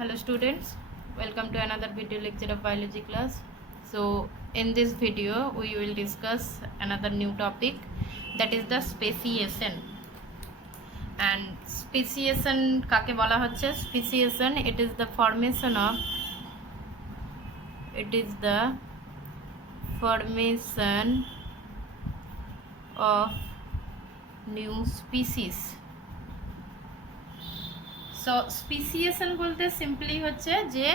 Hello students, welcome to another video lecture of biology class. So in this video we will discuss another new topic, that is the speciation. And speciation কাকে বলা হচ্ছে? Speciation, it is the formation of new species. So স্পিসিয়েশন বলতে simply হচ্ছে যে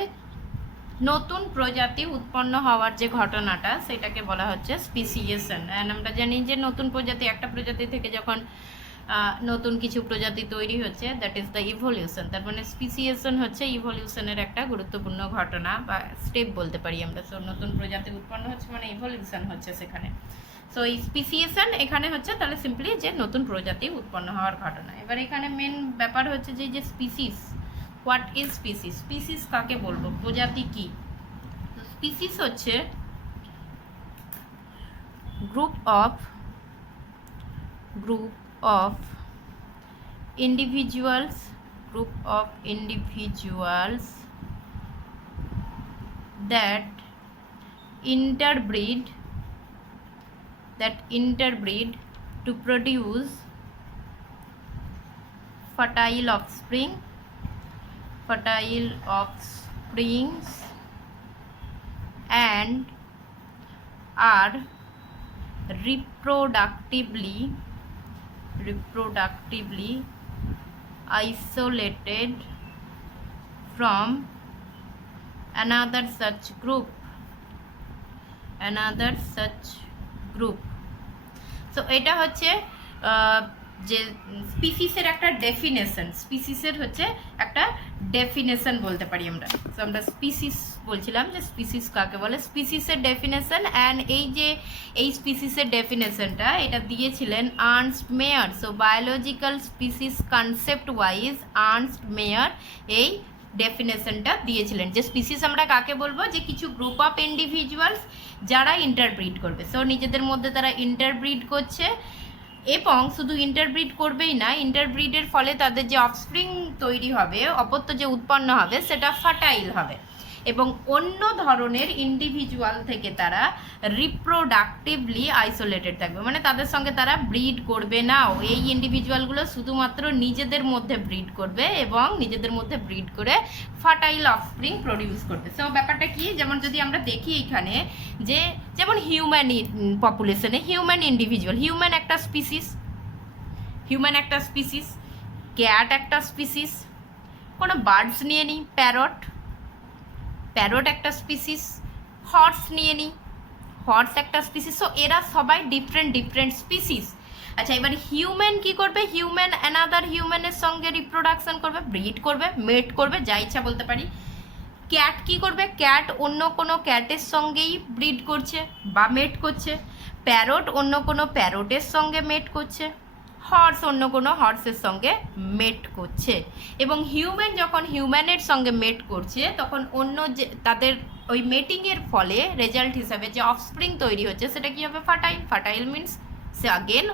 নতুন প্রজাতি উৎপন্ন হওয়ার যে ঘটনাটা সেটাকে বলা হচ্ছে স্পিসিয়েশন। অ্যান্ড আমরা জানি যে নতুন প্রজাতি, একটা প্রজাতি থেকে যখন নতুন কিছু প্রজাতি তৈরি হচ্ছে, দ্যাট ইজ দ্য ইভলিউশন। তার মানে স্পিসিয়েশন হচ্ছে ইভলিউশনের একটা গুরুত্বপূর্ণ ঘটনা বা স্টেপ বলতে পারি আমরা। সো নতুন প্রজাতি উৎপন্ন হচ্ছে মানে ইভলিউশন হচ্ছে সেখানে। সো এই স্পিসিয়েশন এখানে হচ্ছে তাহলে সিম্পলি যে নতুন প্রজাতি উৎপন্ন হওয়ার ঘটনা। এবার এখানে মেন ব্যাপার হচ্ছে যে species, what is species? Species কাকে বলবো? প্রজাতি কি? স্পিসিস হচ্ছে group of individuals that interbreed to produce fertile offsprings and are reproductively isolated from another such group. So এটা হচ্ছে যে স্পিসিসের একটা ডেফিনেশন, স্পিসিসের হচ্ছে একটা ডেফিনেশন বলতে পারি আমরা। তো আমরা স্পিসিস বলছিলাম যে স্পিসিস কাকে বলে, স্পিসিসের ডেফিনেশন। অ্যান্ড এই স্পিসিসের ডেফিনেশনটা এটা দিয়েছিলেন Ernst Mayr. So biological species concept wise Ernst Mayr এই ডেফিনেশনটা দিয়েছিলেন যে স্পিসিস আমরা কাকে বলবো, যে কিছু গ্রুপ অফ ইন্ডিভিজুয়ালস যারা ইন্টারব্রিড করবে। সো নিজেদের মধ্যে তারা ইন্টারব্রিড করছে এবং শুধু ইন্টারব্রিড করবেই না, ইন্টারব্রিডের ফলে তাদের যে অফস্প্রিং তৈরি হবে, অপত্য যে উৎপন্ন হবে সেটা ফার্টাইল হবে এবং অন্য ধরনের ইন্ডিভিজুয়াল থেকে তারা রিপ্রোডাক্টিভলি আইসোলেটেড থাকবে, মানে তাদের সঙ্গে তারা ব্রিড করবে না। এই ইন্ডিভিজুয়ালগুলো শুধুমাত্র নিজেদের মধ্যে ব্রিড করবে এবং নিজেদের মধ্যে ব্রিড করে ফার্টাইল অফস্প্রিং প্রডিউস করবে। সো ব্যাপারটা কি, যেমন যদি আমরা দেখি এখানে যে যেমন হিউম্যান পপুলেশনে হিউম্যান ইন্ডিভিজুয়াল, হিউম্যান একটা স্পিসিস, ক্যাট একটা স্পিসিস, কোনো বার্ডস নিয়ে নিই, প্যারট একটা স্পিসিস, হর্স নিয়ে নিই, হর্স একটা স্পিসিস। সো এরা সবাই ডিফারেন্ট স্পিসিস। আচ্ছা, এবার হিউম্যান কি করবে? হিউম্যান অ্যানাদার হিউম্যানের সঙ্গে রিপ্রোডাকশন করবে, ব্রিড করবে, মেট করবে, যা ইচ্ছা বলতে পারি। ক্যাট কি করবে? ক্যাট অন্য কোনো ক্যাটের সঙ্গেই ব্রিড করছে বা মেট করছে। প্যারট অন্য কোনো প্যারটের সঙ্গে মেট করছে। হর্স অন্য কোনো হর্সের সঙ্গে মেট করছে। এবং হিউম্যান যখন হিউম্যানের সঙ্গে মেট করছে তখন অন্য যে তাদের ওই মেটিংয়ের ফলে রেজাল্ট হিসাবে যে অফস্প্রিং তৈরি হচ্ছে সেটা কী হবে? ফার্টাইল মিনস সে আগেন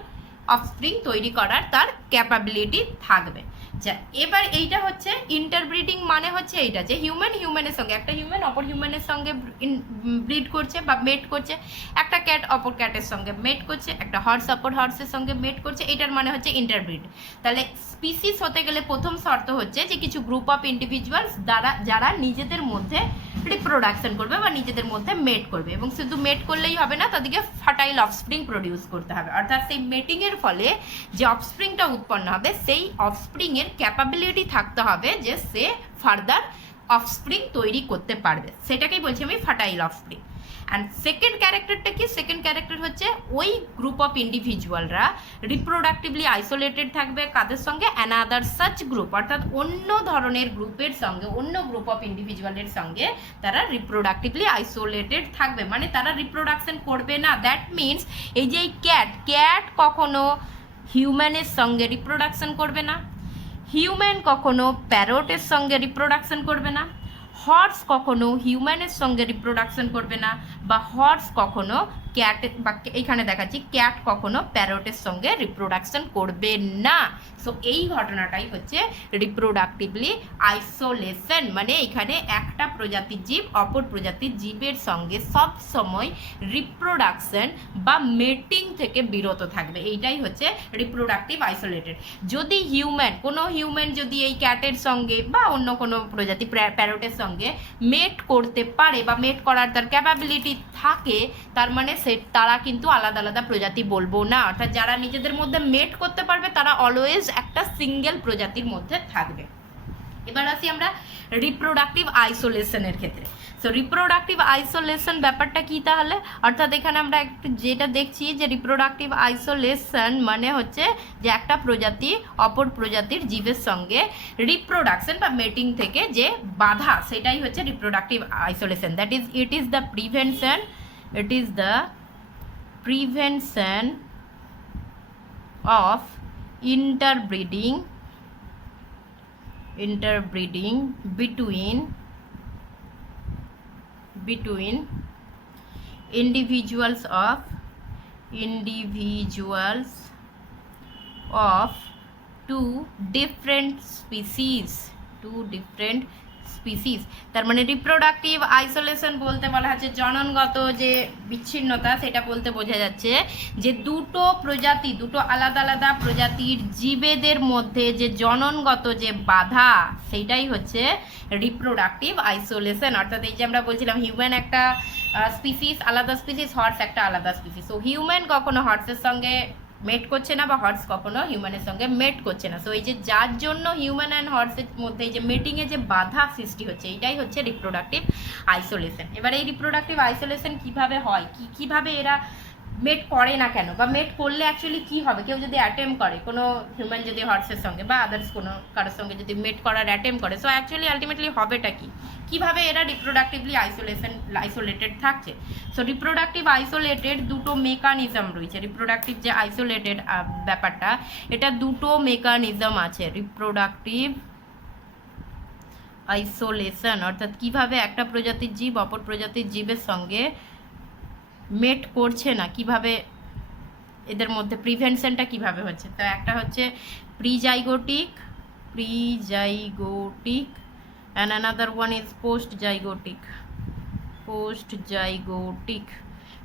অফস্প্রিং তৈরি করার তার ক্যাপাবিলিটি থাকবে। যা এবার এইটা হচ্ছে ইন্টারব্রিডিং, মানে হচ্ছে এইটা যে হিউম্যানের সঙ্গে একটা হিউম্যান অপর হিউম্যানের সঙ্গে ব্রিড করছে বা মেট করছে, একটা ক্যাট অপর ক্যাটের সঙ্গে মেট করছে, একটা হর্স অপর হর্সের সঙ্গে মেট করছে, এটার মানে হচ্ছে ইন্টারব্রিড। তাহলে স্পিসিস হতে গেলে প্রথম শর্ত হচ্ছে যে কিছু গ্রুপ অফ ইন্ডিভিজুয়ালস যারা নিজেদের মধ্যে রিপ্রোডাকশন করবে বা নিজেদের মধ্যে মেট করবে। এবং শুধু মেট করলেই হবে না, তাদেরকে ফার্টাইল অফস্প্রিং প্রডিউস করতে হবে। অর্থাৎ সেই মেটিংয়ের ফলে যে অফস্প্রিংটা উৎপন্ন হবে সেই অফস্প্রিংয়ের ক্যাপাবিলিটি থাকতে হবে যে সে ফার্দার অফস্প্রিং তৈরি করতে পারবে, সেটাকেই বলছি আমি ফার্টাইল অফস্প্রিং। অ্যান্ড সেকেন্ড ক্যারেক্টারটা কি? সেকেন্ড ক্যারেক্টার হচ্ছে ওই গ্রুপ অফ ইন্ডিভিজুয়ালরা রিপ্রোডাক্টিভলি আইসোলেটেড থাকবে কাদের সঙ্গে? অ্যানাদার সাচ গ্রুপ, অর্থাৎ অন্য ধরনের গ্রুপের সঙ্গে, অন্য গ্রুপ অফ ইন্ডিভিজুয়ালের সঙ্গে তারা রিপ্রোডাক্টিভলি আইসোলেটেড থাকবে, মানে তারা রিপ্রোডাকশন করবে না। দ্যাট মিনস এই যে ক্যাট কখনো হিউম্যানের সঙ্গে রিপ্রোডাকশন করবে না, হিউম্যান কখনো প্যারটের সঙ্গে রিপ্রোডাকশন করবে না, হর্স কখনো হিউম্যানের সঙ্গে রিপ্রোডাকশন করবে না, বা হর্স কখনো ক্যাট বা এইখানে দেখাচ্ছি ক্যাট কখনো প্যারটের সঙ্গে রিপ্রোডাকশন করবে না। সো এই ঘটনাটাই হচ্ছে রিপ্রোডাক্টিভলি আইসোলেশন, মানে এখানে একটা প্রজাতির জীব অপর প্রজাতির জীবের সঙ্গে সব সময় রিপ্রোডাকশন বা মেটিং থেকে বিরত থাকবে, এইটাই হচ্ছে রিপ্রোডাক্টিভ আইসোলেটেড। যদি কোনো হিউম্যান যদি এই ক্যাটের সঙ্গে বা অন্য কোনো প্রজাতি প্যারটের সঙ্গে মেট করতে পারে বা মেট করার তার ক্যাপাবিলিটি থাকে, তার মানে তারা কিন্তু আলাদা আলাদা প্রজাতি বলবো না, অর্থাৎ যারা নিজেদের মধ্যে মেট করতে পারবে তারা অলওয়েজ একটা সিঙ্গেল প্রজাতির মধ্যে থাকবে। এবার আসি আমরা রিপ্রোডাক্টিভ আইসোলেশনের ক্ষেত্রে। সো রিপ্রোডাক্টিভ আইসোলেশন ব্যাপারটা কি তাহলে, অর্থাৎ এখানে আমরা একটু যেটা দেখছি যে রিপ্রোডাক্টিভ আইসোলেশন মানে হচ্ছে যে একটা প্রজাতি অপর প্রজাতির জীবের সঙ্গে রিপ্রোডাকশন বা মেটিং থেকে যে বাধা, সেটাই হচ্ছে reproductive isolation. That is it is the prevention of interbreeding between individuals of two different species। তার মানে রিপ্রোডাক্টিভ আইসোলেশন বলতে বলা হচ্ছে জননগত যে বিচ্ছিন্নতা, সেটা বলতে বোঝা যাচ্ছে যে দুটো আলাদা আলাদা প্রজাতির জীবেদের মধ্যে যে জননগত যে বাধা, সেইটাই হচ্ছে রিপ্রোডাক্টিভ আইসোলেশন। অর্থাৎ এই যে আমরা বলছিলাম হিউম্যান একটা স্পিসিস, আলাদা স্পিসিস, হর্স একটা আলাদা স্পিসিস। সো হিউম্যান কখনো হর্সের সঙ্গে মেট করছে না বা হর্স কখনো হিউম্যানের সঙ্গে মেট করছে না। সো এই যে যার জন্য হিউম্যান অ্যান্ড হর্সের মধ্যে এই যে মেটিংয়ে যে বাধা সৃষ্টি হচ্ছে, এইটাই হচ্ছে রিপ্রোডাক্টিভ আইসোলেশন। এবার এই রিপ্রোডাক্টিভ আইসোলেশন কিভাবে হয়, কিভাবে এরা মেট করে না কেন, বা মেট করলে অ্যাকচুয়ালি কী হবে, কেউ যদি অ্যাটেম্প করে, কোনো হিউম্যান যদি হর্সের সঙ্গে বা আদার্স কোনো কারোর সঙ্গে যদি মেট করার অ্যাটেম্প করে, সো অ্যাকচুয়ালি আলটিমেটলি হবেটা কি, কীভাবে এরা রিপ্রোডাক্টিভলি আইসোলেটেড থাকছে। সো রিপ্রোডাক্টিভ আইসোলেটেড দুটো মেকানিজম রয়েছে। রিপ্রোডাক্টিভ যে আইসোলেটেড ব্যাপারটা, এটা দুটো মেকানিজম আছে। রিপ্রোডাক্টিভ আইসোলেশন অর্থাৎ কিভাবে একটা প্রজাতির জীব অপর প্রজাতির জীবের সঙ্গে মেট করছে না, কিভাবে এদের মধ্যে প্রিভেনশনটা কিভাবে হচ্ছে। তো একটা হচ্ছে প্রিজাইগোটিক and another one is post-zygotic।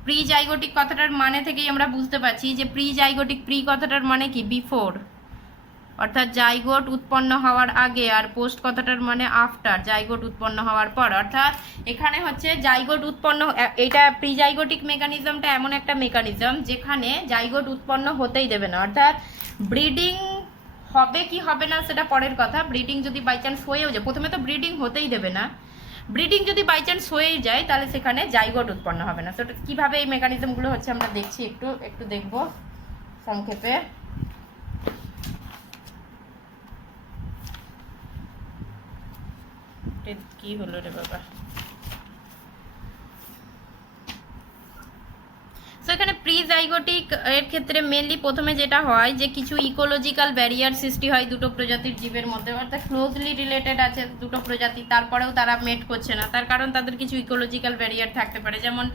প্রিজাইগোটিক কথাটার মানে থেকেই আমরা বুঝতে পারছি যে প্রিজাইগোটিক, প্রি কথাটার মানে কি বিফোর, অর্থাৎ জাইগোট উৎপন্ন হওয়ার আগে, আর পোস্ট কথাটার মানে আফটার, জাইগোট উৎপন্ন হওয়ার পর। অর্থাৎ এখানে হচ্ছে জাইগোট উৎপন্ন, এটা প্রিজাইগোটিক মেকানিজমটা এমন একটা মেকানিজম যেখানে জাইগোট উৎপন্ন হতেই দেবে না, অর্থাৎ ব্রিডিং হবে কি হবে না সেটা পরের কথা। ব্রিডিং যদি বাই চান্স হয়েও যায়, প্রথমে তো ব্রিডিং হতেই দেবে না, ব্রিডিং যদি বাই চান্স হয়েই যায় তাহলে সেখানে জাইগোট উৎপন্ন হবে না। সেটা কীভাবে এই মেকানিজমগুলো হচ্ছে আমরা দেখছি, একটু দেখব সংক্ষেপে। কি হলো রে বাবা। সো এখানে প্রিজাইগোটিক এর ক্ষেত্রে মেনলি প্রথমে যেটা হয় যে কিছু ইকোলজিক্যাল ব্যারিয়ার সৃষ্টি হয় দুটো প্রজাতির জীবের মধ্যে, অর্থাৎ ক্লোজলি রিলেটেড আছে দুটো প্রজাতি, তারপরেও তারা মেট করছে না। তার কারণ তাদের কিছু ইকোলজিক্যাল ব্যারিয়ার থাকতে পারে, যেমন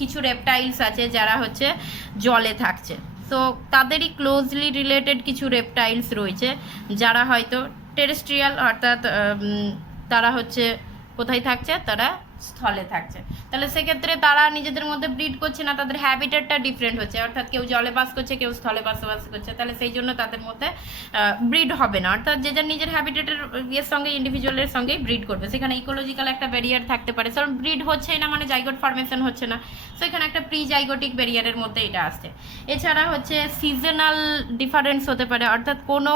কিছু রেপটাইলস আছে যারা হচ্ছে জলে থাকছে। সো তাদেরই ক্লোজলি রিলেটেড কিছু রেপটাইলস রয়েছে যারা হয়তো টেরেস্ট্রিয়াল, অর্থাৎ তারা হচ্ছে কোথায় থাকছে, তারা স্থলে থাকছে। তাহলে সেক্ষেত্রে তারা নিজেদের মধ্যে ব্রিড করছে না, তাদের হ্যাবিটেটটা ডিফারেন্ট হচ্ছে, অর্থাৎ কেউ জলে বাস করছে কেউ স্থলে বসবাস করছে, তাহলে সেই জন্য তাদের মধ্যে ব্রিড হবে না, অর্থাৎ যে যার নিজের হ্যাবিটেটের ইয়ের সঙ্গে ইন্ডিভিজুয়ালের সঙ্গেই ব্রিড করবে। সেখানে ইকোলজিক্যাল একটা ব্যারিয়ার থাকতে পারে, কারণ ব্রিড হচ্ছেই না মানে জাইগোট ফর্মেশন হচ্ছে না, সেখানে একটা প্রিজাইগোটিক ব্যারিয়ারের মধ্যে এটা আসছে। এছাড়া হচ্ছে সিজনাল ডিফারেন্স হতে পারে, অর্থাৎ কোনো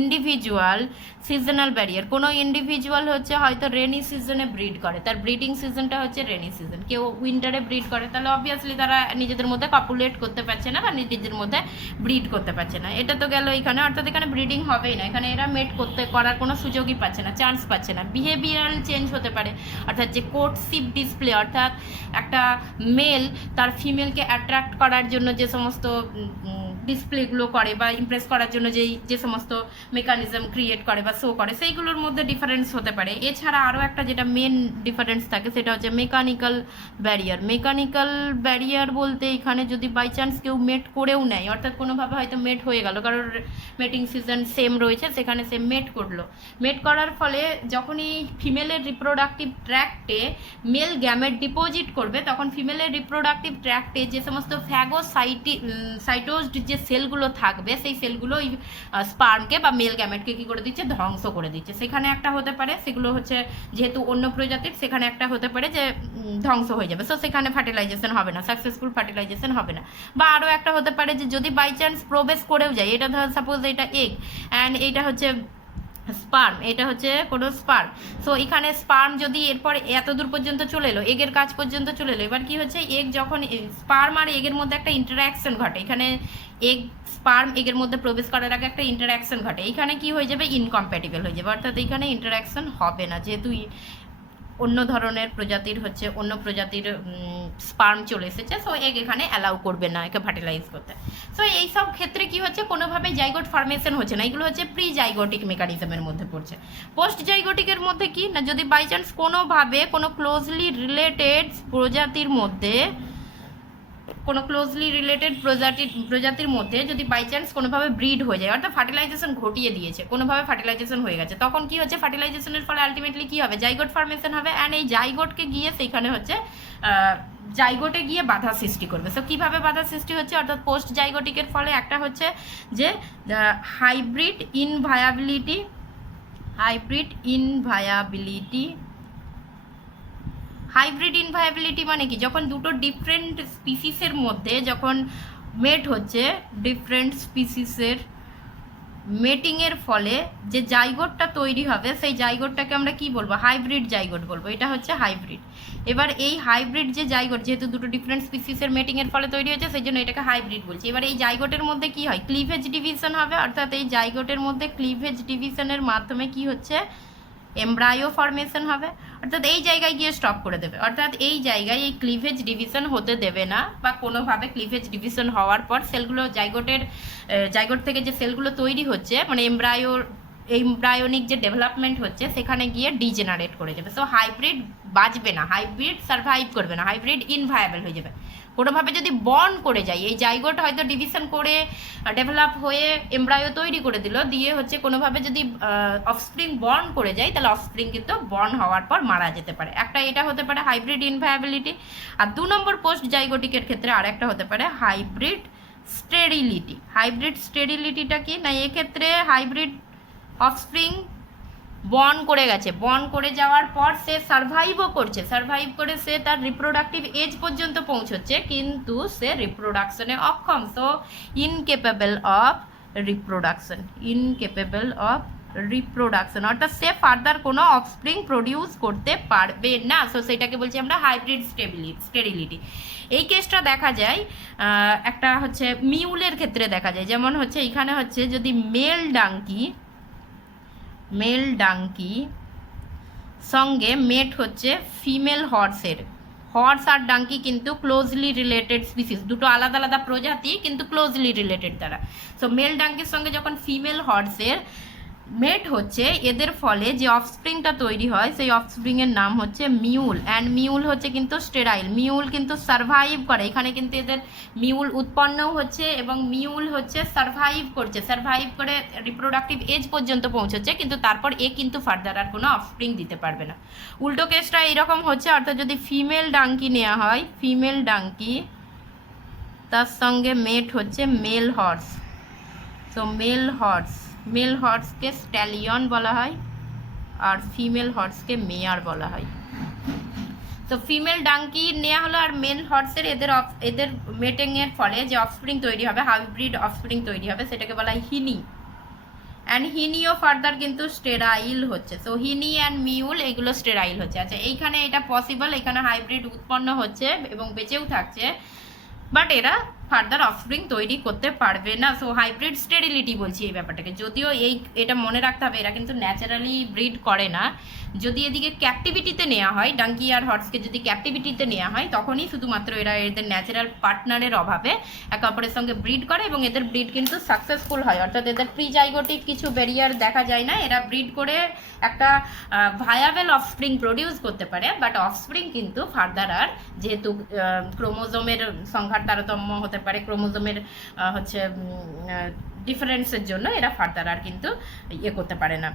ইন্ডিভিজুয়াল সিজনাল ব্যারিয়ার, কোনো ইন্ডিভিজুয়াল হচ্ছে হয়তো রেনি সিজনে ব্রিড করে, তার ব্রিডিং সিজনটা হচ্ছে রেনি সিজন, কেউ উইন্টারে ব্রিড করে, তাহলে অবভিয়াসলি তারা নিজেদের মধ্যে কপুলেট করতে পারছে না বা নিজেদের মধ্যে ব্রিড করতে পারছে না। এটা তো গেল এখানে, অর্থাৎ এখানে ব্রিডিং হবেই না, এখানে এরা মেট করার কোনো সুযোগই পাচ্ছে না, চান্স পাচ্ছে না। বিহেভিয়ারাল চেঞ্জ হতে পারে, অর্থাৎ যে কোর্টশিপ ডিসপ্লে, অর্থাৎ একটা মেল তার ফিমেলকে অ্যাট্রাক্ট করার জন্য যে সমস্ত ডিসপ্লেগুলো করে বা ইমপ্রেস করার জন্য যে সমস্ত মেকানিজম ক্রিয়েট করে বা শো করে সেইগুলোর মধ্যে ডিফারেন্স হতে পারে। এছাড়া আরও একটা যেটা মেন ডিফারেন্স থাকে সেটা হচ্ছে মেকানিক্যাল ব্যারিয়ার বলতে এখানে যদি বাই চান্স কেউ মেট করেও নেয়, অর্থাৎ কোনোভাবে হয়তো মেট হয়ে গেল, কারোর মেটিং সিজন সেম রয়েছে, সেখানে সে মেট করলো, মেট করার ফলে যখনই ফিমেলের রিপ্রোডাক্টিভ ট্র্যাক্টে মেল গ্যামেট ডিপোজিট করবে তখন ফিমেলের রিপ্রোডাক্টিভ ট্র্যাক্টে যে সমস্ত ফ্যাগোসাইটোজড যে সেলগুলো থাকবে সেই সেলগুলো ওই স্পার্মকে বা মেল গ্যামেটকে কী করে দিচ্ছে, ধ্বংস করে দিচ্ছে। সেখানে একটা হতে পারে, সেগুলো হচ্ছে যেহেতু অন্য প্রজাতির, সেখানে একটা হতে পারে যে ধ্বংস হয়ে যাবে, সো সেখানে ফার্টিলাইজেশন হবে না, সাকসেসফুল ফার্টিলাইজেশন হবে না। বা আরও একটা হতে পারে যে যদি বাই চান্স প্রবেশ করেও যায়, এটা ধর সাপোজ এটা এগ অ্যান্ড এইটা হচ্ছে স্পার্ম, এটা হচ্ছে কোনো স্পার্ম, সো এখানে স্পার্ম যদি এরপর এত দূর পর্যন্ত চলে এলো, এগের কাছ পর্যন্ত চলে এলো, এবার কি হচ্ছে এগ যখন স্পার্ম আর এগের মধ্যে একটা ইন্টারাকশন ঘটে, এখানে এগ স্পার্ম এগের মধ্যে প্রবেশ করার আগে একটা ইন্টারাকশন ঘটে, এখানে কি হয়ে যাবে, ইনকম্প্যাটিবল হয়ে যাবে, অর্থাৎ এখানে ইন্টারাকশন হবে না, যেহেতু অন্য ধরনের প্রজাতির হচ্ছে অন্য প্রজাতির স্পার্ম চলে এসেছে, সো এগ এখানে অ্যালাউ করবে না একে ফার্টিলাইজ করতে। সো এই সব ক্ষেত্রে কি হচ্ছে, কোনোভাবে জাইগোট ফর্মেশন হচ্ছে না, এগুলো হচ্ছে প্রি জাইগোটিক মেকানিজমের মধ্যে পড়ছে। পোস্ট জাইগোটিকের মধ্যে কি না, যদি বাই চান্স কোনোভাবে কোনো ক্লোজলি রিলেটেড প্রজাতির মধ্যে যদি বাই চান্স কোনোভাবে ব্রিড হয়ে যায়, অর্থাৎ ফার্টিলাইজেশন ঘটিয়ে দিয়েছে, কোনোভাবে ফার্টিলাইজেশন হয়ে গেছে, তখন কি হচ্ছে, ফার্টিলাইজেশনের ফলে আলটিমেটলি কি হবে, জাইগোট ফর্মেশন হবে, অ্যান্ড এই জাইগোটকে গিয়ে সেইখানে হচ্ছে জাইগোটে গিয়ে বাধা সৃষ্টি করবে। সো কীভাবে বাধা সৃষ্টি হচ্ছে, অর্থাৎ পোস্ট জাইগোটিকের ফলে একটা হচ্ছে যে হাইব্রিড ইনভায়াবিলিটি মানে কি, যখন দুটো ডিফারেন্ট স্পিসিসের মধ্যে যখন মেট হচ্ছে, ডিফারেন্ট স্পিসিসের মেটিংয়ের ফলে যে জাইগোটটা তৈরি হবে সেই জাইগোটটাকে আমরা কি বলবো, হাইব্রিড জাইগোট বলবো, এটা হচ্ছে হাইব্রিড। এবার এই হাইব্রিড যে জাইগোট, যেহেতু দুটো ডিফারেন্ট স্পিসিসের মেটিংয়ের ফলে তৈরি হয়েছে সেই জন্য এটাকে হাইব্রিড বলছি। এবার এই জাইগোটের মধ্যে কি হয়, ক্লিভেজ ডিভিশন হবে, অর্থাৎ এই জাইগোটের মধ্যে ক্লিভেজ ডিভিশনের মাধ্যমে কি হচ্ছে, এমব্রায়ো ফর্মেশন হবে, অর্থাৎ এই জায়গায় গিয়ে স্টপ করে দেবে, অর্থাৎ এই জায়গায় এই ক্লিভেজ ডিভিশন হতে দেবে না, বা কোনোভাবে ক্লিভেজ ডিভিশন হওয়ার পর সেলগুলো জাইগোট থেকে যে সেলগুলো তৈরি হচ্ছে, মানে এমব্রায়োনিক যে ডেভেলপমেন্ট হচ্ছে সেখানে গিয়ে ডিজেনারেট করে যাবে। সো হাইব্রিড বাঁচবে না, হাইব্রিড সার্ভাইভ করবে না, হাইব্রিড ইনভায়াবল হয়ে যাবে। কোনোভাবে যদি বন্ড করে যায়, এই জাইগোট হয়তো ডিভিশন করে ডেভেলপ হয়ে এমব্রায়ো তৈরি করে দিল, দিয়ে হচ্ছে কোনোভাবে যদি অফস্প্রিং বন্ড করে যায়, তাহলে অফস্প্রিং কিন্তু বন্ড হওয়ার পর মারা যেতে পারে। একটা এটা হতে পারে হাইব্রিড ইনভায়াবিলিটি। আর 2 নম্বর পোস্ট জাইগোটিকের ক্ষেত্রে আর একটা হতে পারে হাইব্রিড স্টেরিলিটিটা কি না, এক্ষেত্রে হাইব্রিড অফস্প্রিং বন্ড করে যাওয়ার পর সে সার্ভাইভ করে সে তার রিপ্রোডাক্টিভ এজ পর্যন্ত পৌঁছচ্ছে, কিন্তু সে রিপ্রোডাকশনে অক্ষম, সো ইনকেপেবল অফ রিপ্রোডাকশন, অর্থাৎ সে ফার্দার কোনো অফস্প্রিং প্রডিউস করতে পারবে না। সো সেটাকে বলছি আমরা হাইব্রিড স্টেরিলিটি। এই কেসটা দেখা যায় একটা হচ্ছে মিউলের ক্ষেত্রে দেখা যায়, যেমন হচ্ছে এখানে হচ্ছে যদি মেল ডাঙ্কি সঙ্গে মেট হচ্ছে ফিমেল হর্স আর ডাঙ্কি কিন্তু ক্লোজলি রিলেটেড স্পিসিস, দুটো আলাদা আলাদা প্রজাতি কিন্তু ক্লোজলি রিলেটেড তারা। সো মেল ডাঙ্কির সঙ্গে যখন ফিমেল হর্সের মেট হচ্ছে, এদের ফলে যে অফস্প্রিংটা তৈরি হয় সেই অফস্প্রিংয়ের নাম হচ্ছে মিউল, অ্যান্ড মিউল হচ্ছে কিন্তু স্টেরাইল, মিউল কিন্তু সার্ভাইভ করে, এখানে কিন্তু এদের মিউল উৎপন্নও হচ্ছে এবং মিউল হচ্ছে সার্ভাইভ করে রিপ্রোডাক্টিভ এজ পর্যন্ত পৌঁছচ্ছে, কিন্তু তারপর এ কিন্তু ফার্দার আর কোনো অফস্প্রিং দিতে পারবে না। উল্টো কেসটা এইরকম হচ্ছে, অর্থাৎ যদি ফিমেল ডাঙ্কি নেওয়া হয়, ফিমেল ডাঙ্কি তার সঙ্গে মেট হচ্ছে মেল হর্স, সো মেল হর্সকে স্ট্যালিয়ন বলা হয় আর ফিমেল হর্সকে মেয়ার বলা হয়। তো ফিমেল ডাঙ্কি নেওয়া হলো আর মেল হর্সের এদের মেটিংয়ের ফলে যে অফস্প্রিং তৈরি হবে, হাইব্রিড অফস্প্রিং তৈরি হবে, সেটাকে বলা হয় হিনি, অ্যান্ড হিনিও ফার্দার কিন্তু স্টেরাইল হচ্ছে। সো হিনি অ্যান্ড মিউল এগুলো স্টেরাইল হচ্ছে। আচ্ছা, এইখানে এটা পসিবল, এখানে হাইব্রিড উৎপন্ন হচ্ছে এবং বেঁচেও থাকছে, বাট এরা ফার্দার অফস্প্রিং তৈরি করতে পারবে না। সো হাইব্রিড স্টেরিলিটি বলছি এই ব্যাপারটাকে, যদিও এটা মনে রাখতে হবে এরা কিন্তু ন্যাচারালি ব্রিড করে না। যদি এদিকে ক্যাপটিভিটিতে নেওয়া হয়, ডাঙ্কি আর হর্সকে যদি ক্যাপটিভিটিতে নেওয়া হয়, তখনই শুধুমাত্র এরা এদের ন্যাচারাল পার্টনারের অভাবে একে অপরের সঙ্গে ব্রিড করে এবং এদের ব্রিড কিন্তু সাকসেসফুল হয়, অর্থাৎ এদের প্রিজাইগোটিক কিছু ব্যারিয়ার দেখা যায় না, এরা ব্রিড করে একটা ভায়াবেল অফস্প্রিং প্রডিউস করতে পারে। বাট অফস্প্রিং কিন্তু ফার্দার আর যেহেতু ক্রোমোজোমের সংখ্যার তারতম্য হতে পারে, ক্রোমোজোমের হচ্ছে ডিফারেন্সের জন্য এরা ফার্দার আর কিন্তু ইয়ে করতে পারে না,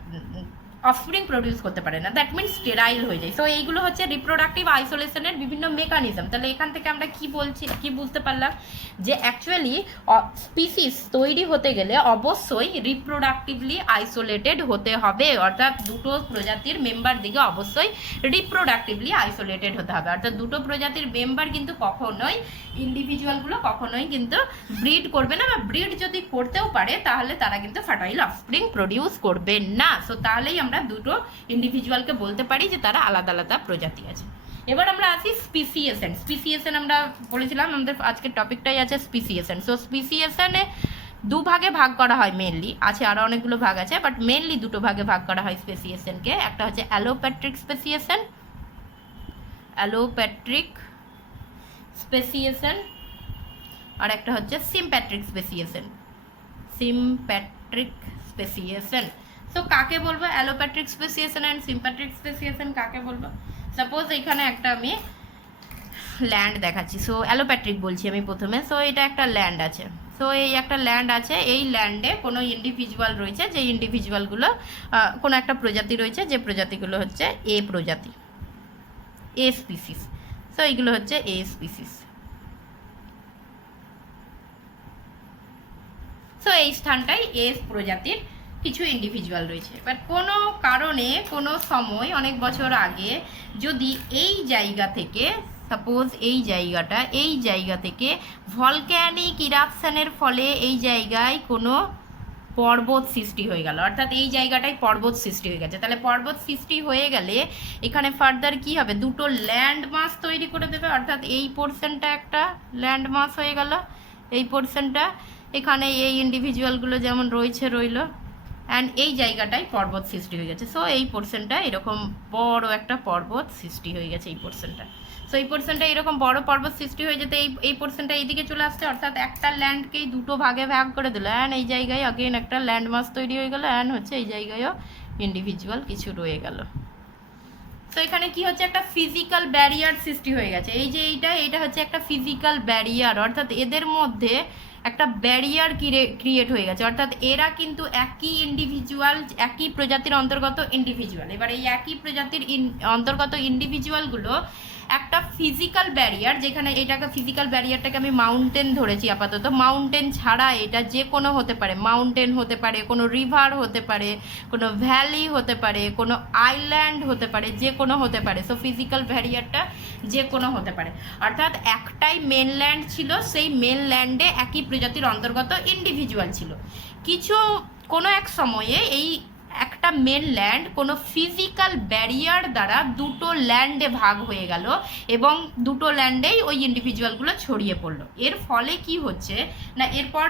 অফস্প্রিং প্রডিউস করতে পারে না, দ্যাট মিনস স্টেরাইল হয়ে যায়। সো এইগুলো হচ্ছে রিপ্রোডাক্টিভ আইসোলেশনের বিভিন্ন মেকানিজম। তাহলে এখান থেকে আমরা কি বুঝতে পারলাম যে অ্যাকচুয়ালি স্পিসিস তৈরি হতে গেলে অবশ্যই রিপ্রোডাক্টিভলি আইসোলেটেড হতে হবে, অর্থাৎ দুটো প্রজাতির মেম্বার দিকে অবশ্যই রিপ্রোডাক্টিভলি আইসোলেটেড হতে হবে, অর্থাৎ দুটো প্রজাতির মেম্বার কিন্তু কখনোই ইন্ডিভিজুয়ালগুলো কখনোই কিন্তু ব্রিড করবে না, বা ব্রিড যদি করতেও পারে তাহলে তারা কিন্তু ফার্টাইল অফস্প্রিং প্রডিউস করবে না। সো তাহলেই আমরা দুটো ইন্ডিভিজুয়ালকে বলতে পারি যে তারা আলাদা আলাদা প্রজাতি আছে। এবার আমরা আসি স্পিসিয়েশন। স্পিসিয়েশন আমরা বলেছিলাম আমাদের আজকের টপিকটাই আছে স্পিসিয়েশন। সো স্পিসিয়েশনে দুভাগে ভাগ করা হয় মেনলি, আছে আরও অনেকগুলো ভাগ আছে, বাট মেনলি দুটো ভাগে ভাগ করা হয় স্পেসিয়েশনকে। একটা হচ্ছে অ্যালোপ্যাট্রিক স্পেসিয়েশন, আর একটা হচ্ছে সিম্প্যাট্রিক স্পেসিয়েশন। তো কাকে বলবো অ্যালোপ্যাট্রিক স্পেসিয়েশন অ্যান্ড সিম্প্যাট্রিক স্পেসিয়েশন কাকে বলবো? সাপোজ এখানে একটা আমি ল্যান্ড দেখাচ্ছি, সো অ্যালোপ্যাট্রিক বলছি আমি প্রথমে। সো এটা একটা ল্যান্ড আছে, সো এই একটা ল্যান্ড আছে, এই ল্যান্ডে কোনো ইন্ডিভিজুয়াল রয়েছে, যে ইন্ডিভিজুয়ালগুলো কোনো একটা প্রজাতি রয়েছে, যে প্রজাতিগুলো হচ্ছে এ প্রজাতি, এ স্পিসিস। সো এইগুলো হচ্ছে এ স্পিসিস। সো এই স্থানটাই এ প্রজাতির কিছু ইন্ডিভিজুয়াল রয়েছে। বাট কোনো কারণে কোনো সময় অনেক বছর আগে যদি এই জায়গা থেকে, সাপোজ এই জায়গা থেকে ভলক্যানিক ইরাপশনের ফলে এই জায়গায় কোনো পর্বত সৃষ্টি হয়ে গেল, অর্থাৎ এই জায়গাটায় পর্বত সৃষ্টি হয়ে গেছে, তাহলে পর্বত সৃষ্টি হয়ে গেলে এখানে ফার্দার কি হবে, দুটো ল্যান্ড মাস তৈরি করে দেবে, অর্থাৎ এই পোর্শনটা একটা ল্যান্ড মাস হয়ে গেল, এই পোর্শনটা এখানে এই ইন্ডিভিজুয়ালগুলো যেমন রইল, অ্যান্ড এই জায়গাটায় পর্বত সৃষ্টি হয়ে গেছে। সো এই পোর্শনটা এরকম বড় একটা পর্বত সৃষ্টি হয়ে গেছে, এই পোর্শনটা। সো এই পোর্শনটা এরকম বড় পর্বত সৃষ্টি হয়ে যেতে এই পোর্শনটা এইদিকে চলে আসছে, অর্থাৎ একটা ল্যান্ডকেই দুটো ভাগে ভাগ করে দিল, অ্যান্ড এই জায়গায় আগেন একটা ল্যান্ড মাস তৈরি হয়ে গেল, অ্যান্ড হচ্ছে এই জায়গায়ও ইন্ডিভিজুয়াল কিছু রয়ে গেল। তো এখানে কি হচ্ছে, একটা ফিজিক্যাল ব্যারিয়ার সৃষ্টি হয়ে গেছে। এই যে এইটা হচ্ছে একটা ফিজিক্যাল ব্যারিয়ার, অর্থাৎ এদের মধ্যে একটা ব্যারিয়ার ক্রিয়েট হয়ে গেছে, অর্থাৎ এরা কিন্তু একই ইন্ডিভিজুয়াল, একই প্রজাতির অন্তর্গত ইন্ডিভিজুয়াল। এবার এই একই প্রজাতির অন্তর্গত ইন্ডিভিজুয়ালগুলো একটা ফিজিক্যাল ব্যারিয়ার, যেখানে এটাকে ফিজিক্যাল ব্যারিয়ারটাকে আমি মাউন্টেন ধরেছি আপাতত, মাউন্টেন ছাড়া এটা যে কোনো হতে পারে, মাউন্টেন হতে পারে, কোনো রিভার হতে পারে, কোনো ভ্যালি হতে পারে, কোনো আইল্যান্ড হতে পারে, যে কোনো হতে পারে। সো ফিজিক্যাল ব্যারিয়ারটা যে কোনো হতে পারে, অর্থাৎ একটাই মেনল্যান্ড ছিল, সেই মেনল্যান্ডে একই প্রজাতির অন্তর্গত ইন্ডিভিজুয়াল ছিল। কোনো এক সময়ে এই একটা মেনল্যান্ড কোনো ফিজিক্যাল ব্যারিয়ার দ্বারা দুটো ল্যান্ডে ভাগ হয়ে গেল এবং দুটো ল্যান্ডেই ওই ইন্ডিভিজুয়ালগুলো ছড়িয়ে পড়লো। এর ফলে কি হচ্ছে না, এরপর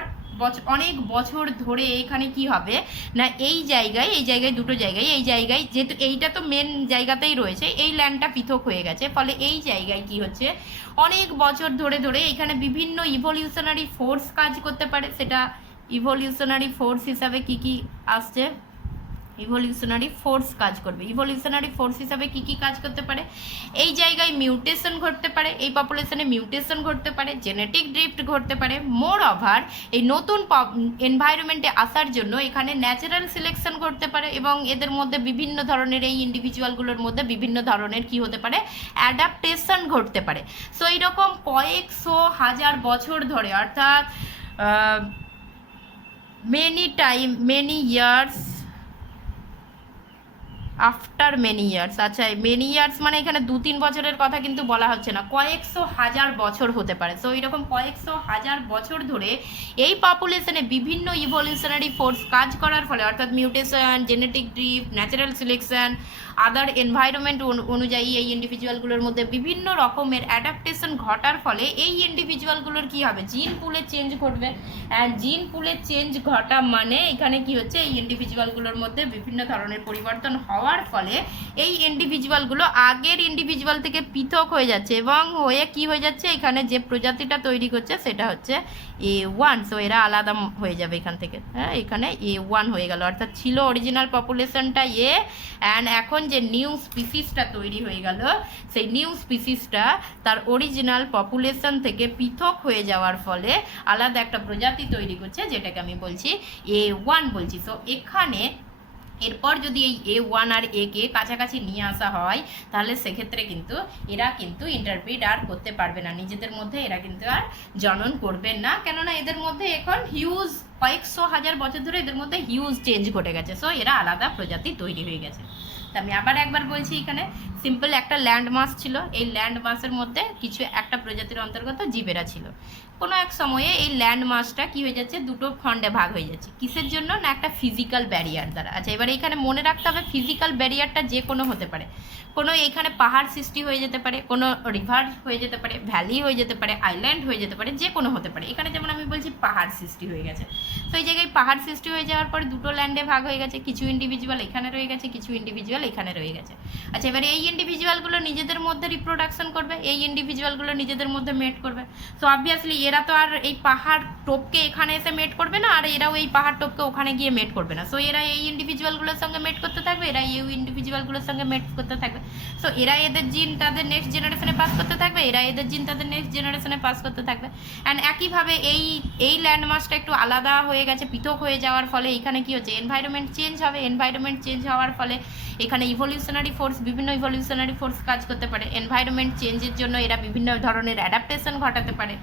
অনেক বছর ধরে এখানে কি হবে না, এই জায়গায় দুটো জায়গায়, এই জায়গায় যেহেতু এইটা তো মেন জায়গাতেই রয়েছে, এই ল্যান্ডটা পৃথক হয়ে গেছে, ফলে এই জায়গায় কি হচ্ছে, অনেক বছর ধরে এখানে বিভিন্ন ইভলিউশনারি ফোর্স কাজ করতে পারে। সেটা ইভলিউশনারি ফোর্স হিসাবে কি আসছে, ইভলিউশনারি ফোর্স কাজ করবে। ইভলিউশনারি ফোর্স হিসাবে কি কাজ করতে পারে, এই জায়গায় মিউটেশন ঘটতে পারে, এই পপুলেশনে মিউটেশন ঘটতে পারে, জেনেটিক ড্রিফট ঘটতে পারে। মোর ওভার এই নতুন এনভায়রনমেন্টে আসার জন্য এখানে ন্যাচারাল সিলেকশন ঘটতে পারে এবং এদের মধ্যে বিভিন্ন ধরনের, এই ইন্ডিভিজুয়ালগুলোর মধ্যে বিভিন্ন ধরনের কি হতে পারে, অ্যাডাপ্টেশন ঘটতে পারে। সো এইরকম কয়েকশো হাজার বছর ধরে, অর্থাৎ many years after many years. আচ্ছা, মেনি ইয়ার্স মানে এখানে 2-3 বছরের কথা কিন্তু বলা হচ্ছে না, কয়েকশো হাজার বছর হতে পারে। সো এইরকম কয়েকশো হাজার বছর ধরে এই পপুলেশনে বিভিন্ন ইভলিউশনারি ফোর্স কাজ করার ফলে, অর্থাৎ mutation, genetic drift, natural selection, other environment অনুযায়ী এই ইন্ডিভিজুয়ালগুলোর মধ্যে বিভিন্ন রকমের অ্যাডাপ্টেশন ঘটার ফলে এই ইন্ডিভিজুয়ালগুলোর কী হবে, জিন পুলে চেঞ্জ ঘটবে। অ্যান্ড জিন পুলে চেঞ্জ ঘটা মানে এখানে কি হচ্ছে, এই ইন্ডিভিজুয়ালগুলোর মধ্যে বিভিন্ন ধরনের পরিবর্তন হওয়ার ফলে এই ইন্ডিভিজুয়ালগুলো আগের ইন্ডিভিজুয়াল থেকে পৃথক হয়ে যাচ্ছে এবং হয়ে কি হয়ে যাচ্ছে, এখানে যে প্রজাতিটা তৈরি করছে সেটা হচ্ছে A1। সো এরা আলাদা হয়ে যাবে এখান থেকে, হ্যাঁ, এখানে A1 হয়ে গেল, অর্থাৎ ছিল অরিজিনাল পপুলেশনটা এ, অ্যান্ড এখন যে নিউ স্পিসিসটা তৈরি হয়ে গেল, সেই নিউ স্পিসিসটা তার অরিজিনাল পপুলেশন থেকে পৃথক হয়ে যাওয়ার ফলে আলাদা একটা প্রজাতি তৈরি করছে, যেটাকে আমি বলছি A1 বলছি। সো এখানে এরপর যদি এই A1 আর A কে কাছাকাছি নিয়ে আসা হয়, তাহলে সেক্ষেত্রে কিন্তু এরা কিন্তু ইন্টারব্রিড আর করতে পারবে না, নিজেদের মধ্যে এরা কিন্তু আর জনন করবে না, কেননা এদের মধ্যে এখন হিউজ কয়েকশো হাজার বছর ধরে এদের মধ্যে হিউজ চেঞ্জ ঘটে গেছে। সো এরা আলাদা প্রজাতি তৈরি হয়ে গেছে। তো আমি আবার একবার বলছি, এখানে সিম্পল একটা ল্যান্ড মাস ছিল, এই ল্যান্ড মাসের মধ্যে কিছু একটা প্রজাতির অন্তর্গত জীবেরা ছিল। কোনো এক সময়ে এই ল্যান্ড মাসটা কী হয়ে যাচ্ছে, দুটো খণ্ডে ভাগ হয়ে যাচ্ছে। কিসের জন্য না, একটা ফিজিক্যাল ব্যারিয়ার দ্বারা। আচ্ছা, এবারে এখানে মনে রাখতে হবে ফিজিক্যাল ব্যারিয়ারটা যে কোনো হতে পারে, কোনো এখানে পাহাড় সৃষ্টি হয়ে যেতে পারে, কোনো রিভার হয়ে যেতে পারে, ভ্যালি হয়ে যেতে পারে, আইল্যান্ড হয়ে যেতে পারে, যে কোনো হতে পারে। এখানে যেমন আমি বলছি পাহাড় সৃষ্টি হয়ে গেছে, তো এই জায়গায় পাহাড় সৃষ্টি হয়ে যাওয়ার পরে দুটো ল্যান্ডে ভাগ হয়ে গেছে, কিছু ইন্ডিভিজুয়াল এখানে রয়ে গেছে, কিছু ইন্ডিভিজুয়াল এখানে রয়ে গেছে। আচ্ছা, এবারে এই ইন্ডিভিজুয়ালগুলো নিজেদের মধ্যে রিপ্রোডাকশন করবে, এই ইন্ডিভিজুয়ালগুলো নিজেদের মধ্যে মেট করবে। সো অবভিয়াসলি এরা তো আর এই পাহাড় টোপকে এখানে এসে মেট করবে না, আর এরাও এই পাহাড় টোপকে ওখানে গিয়ে মেট করবে না। সো এরা এই ইন্ডিভিজুয়ালগুলোর সঙ্গে মেট করতে থাকবে, এরা এই ইন্ডিভিজুয়ালগুলোর সঙ্গে মেট করতে থাকবে। সো এরা এদের জিন তাদের নেক্সট জেনারেশনে পাস করতে থাকবে, এরা এদের জিন তাদের নেক্সট জেনারেশনে পাস করতে থাকবে। অ্যান্ড একইভাবে এই ল্যান্ডমার্কটা একটু আলাদা হয়ে গেছে, পৃথক হয়ে যাওয়ার ফলে এখানে কি হচ্ছে, এনভায়রনমেন্ট চেঞ্জ হবে। এনভায়রনমেন্ট চেঞ্জ হওয়ার ফলে এখানে ইভলিউশনারি ফোর্স, বিভিন্ন ইভলিউশনারি ফোর্স কাজ করতে পারে। এনভায়রনমেন্ট চেঞ্জের জন্য এরা বিভিন্ন ধরনের অ্যাডাপ্টেশন ঘটাতে পারে,